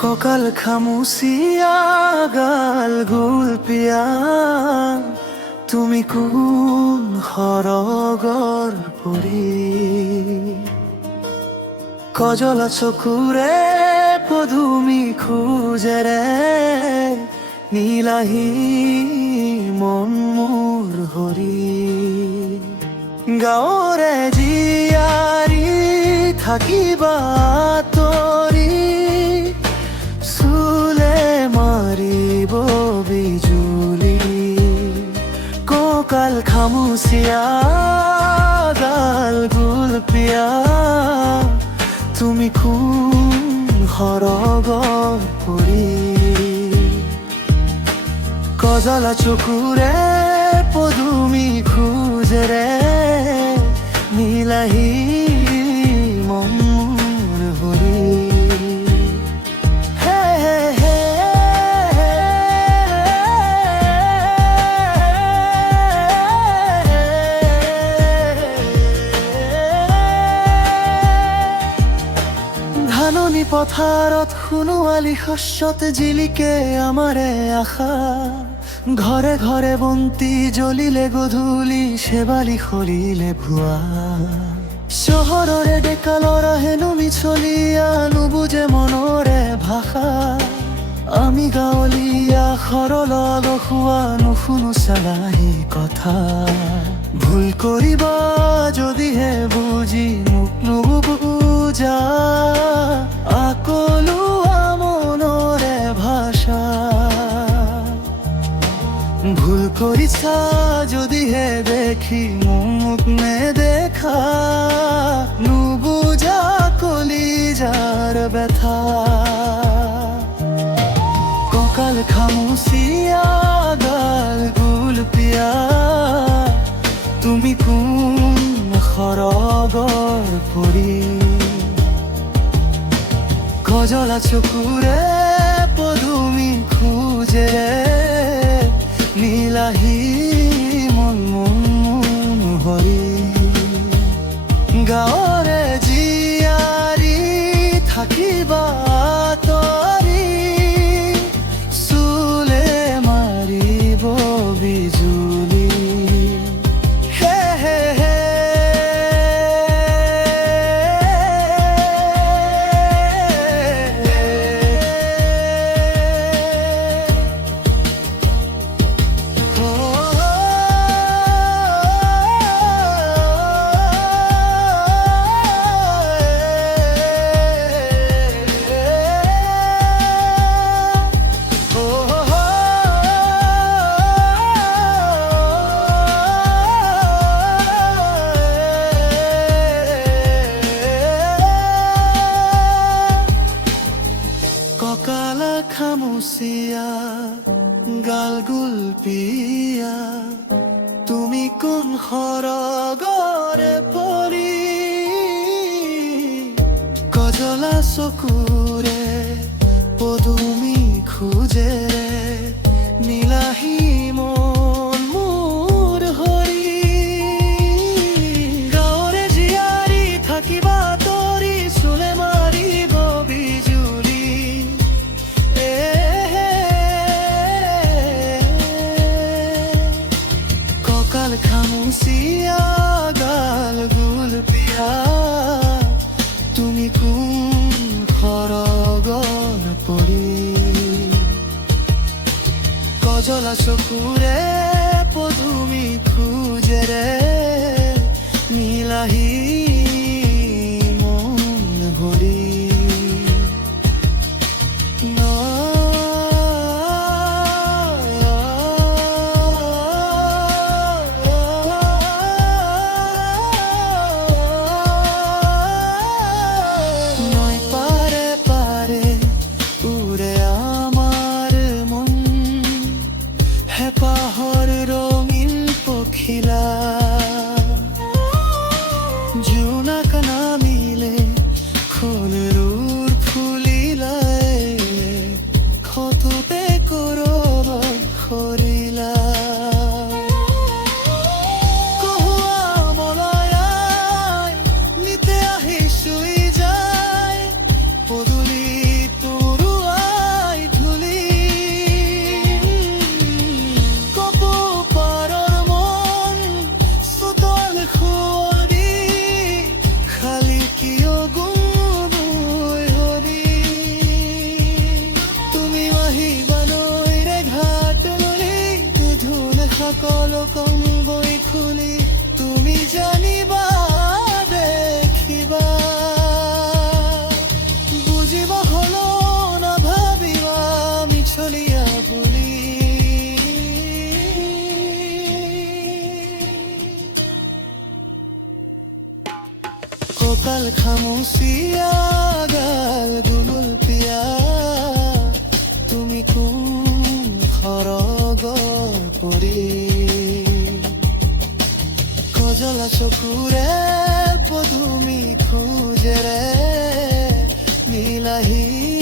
ককাল খামুচিয়া গাল গুলপিয়া, তুমি কোন সৰগৰ পৰি? কজলা চকুৰে পদুমি খোজেৰে নীলাহী মন মোৰ হৰি। গাঁৱৰে জীয়াৰী থাকিবা তৰি, চুলে মাৰিব বিজুলি। কঁকাল খামুচিয়া গাল গুলপিয়া, তুমি কোন সৰগৰ পৰি? কজলা চকুৰে পদুমি খোজেৰে নীলাহী মন মোৰ হৰি। ধাননি পথাৰত সোণোৱালী শস্যত জিলিকে আমাৰে আশা। ঘৰে ঘৰে বন্তি জ্বলিলে গধূলি, শেৱালি সৰিলে ভুৱা। চহৰৰে ডেকা ল'ৰা হেনো মিছলীয়া, নুবুজে মনৰে ভাষা। আমি গাঁৱলীয়া সৰল লখুৱা, নুশুনো চালাহী কথা। ভুল কৰিবা যদিহে বুজি মোক নুবুজা, আকলুৱা মনৰে ভাষা। ভুল কৰিছা যদিহে দেখি মোক নেদেখা, নুবুজা কলিজাৰ ব্যথা। কঁকাল খামুচিয়া গাল গুলপিয়া, তুমি কোন সৰগৰ পৰি? কজলা চকুৰে পদুমি খোজেৰে নীলাহী মন মোৰ হৰি। গাঁৱৰে জীয়াৰী থাকিবা তৰি, চুলে মাৰিব বিজুলি। হে হে হে কঁকাল খামুচিয়া গাল গুলপিয়া, তুমি কোন সৰগৰ পৰি? কজলা চকুৰে পদুমি খোজেৰে নীলাহী মন মোৰ হৰি। গাঁৱৰে জীয়াৰী থাকিবা তৰি, চুলে মাৰিব বিজুলি। কঁকাল খামুচিয়া গাল গুলপিয়া, তুমি কোন সৰগৰ পৰি? কজলা চকুৰে পদুমি খোজেৰে নীলাহী মন হৰি। পাহৰ বুঝিব হলো না ভাবিবা মিছলিয়া বুলি ককাল খামুচিয়া গাল গুলপীয়া তুমি কোন খৰগৰ পৰি কজলা চকুৰে পদুমি খোজেৰে নীলাহী